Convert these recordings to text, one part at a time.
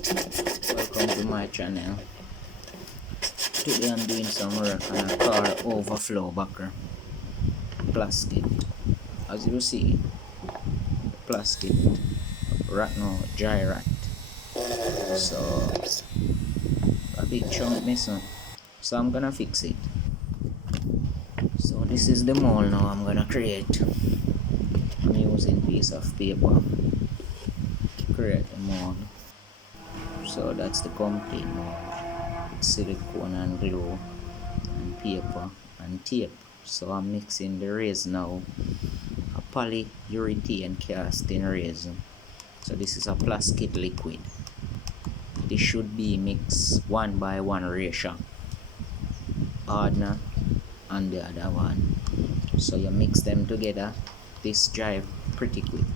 Welcome to my channel. Today I'm doing some work on a car overflow backer plastic. As you see, plastic right now dry rot. So a big chunk missing. So I'm gonna fix it. So this is the mold now I'm gonna create. I'm using piece of paper to create the mold. So that's the complete mold. Silicone and glue and paper and tape. So I'm mixing the resin now, a polyurethane casting resin. So this is a plastic liquid. This should be mixed 1:1 ratio, hardener and the other one. So you mix them together. This dry pretty quick,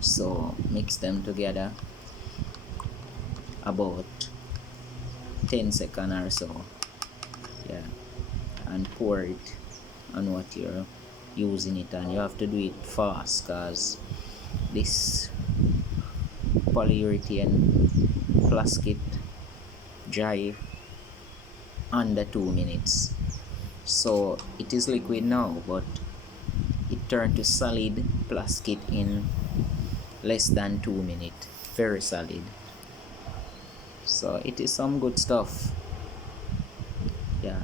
so mix them together about 10 seconds or so, yeah, and pour it on what you're using it, and you have to do it fast because this polyurethane plastic dry under 2 minutes. So it is liquid now, but it turned to solid plastic in less than 2 minutes. Very solid. So it is some good stuff, yeah.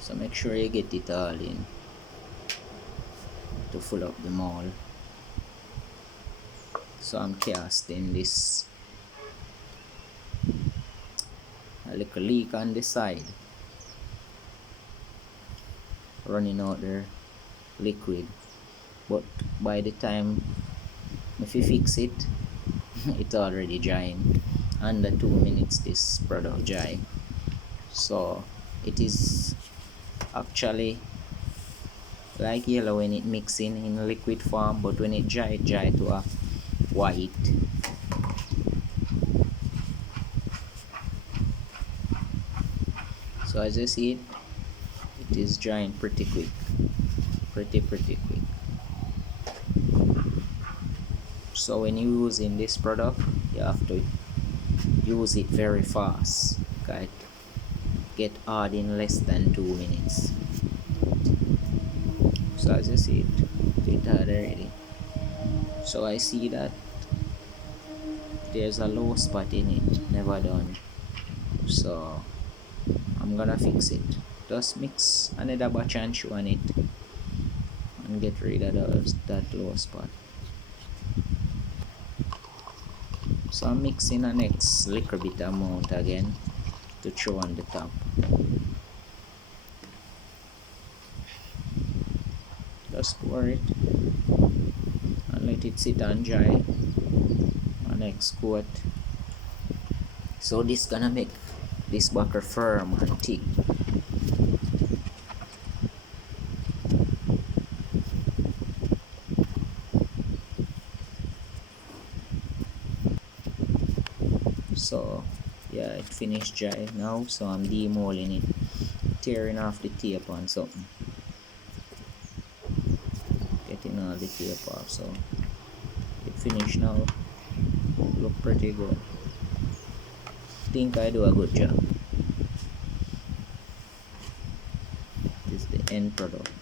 So make sure you get it all in to fill up the mold. So I'm casting this, a little leak on the side, running out the liquid, but by the time if you fix it, it's already drying. Under 2 minutes this product dry. So it is actually like yellow when it mixing in liquid form, but when it dry to a white. So as you see it is drying pretty quick, pretty quick. So when you're using this product, you have to use it very fast, okay? Get hard in less than 2 minutes. So as you see it hard already. So I see that there's a low spot in it, never done. So I'm gonna fix it. Just mix another batch and chew on it and get rid of that low spot. So I'm mixing the next little bit amount again to throw on the top. Just pour it and let it sit and dry. And next coat. So this gonna make this backer firm and thick. So yeah, it finished dry now, so I'm demolding it, tearing off the tape on something, getting all the tape off. So it finished now, look pretty good. Think I do a good job. This is the end product.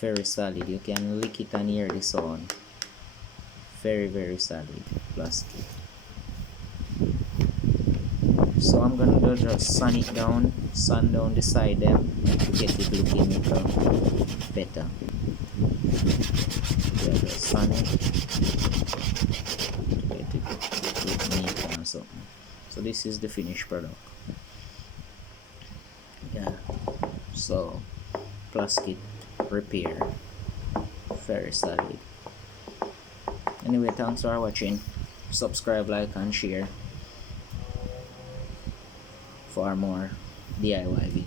Very solid, you can lick it and hear the sound. Very solid plastic. So I'm gonna just sand it down, sand down the side there to get it looking better. Yeah, just sand it to get it look neat and something. So this is the finished product. Yeah. So plastic repair, very solid. Anyway, thanks for watching. Subscribe, like and share for more DIY videos.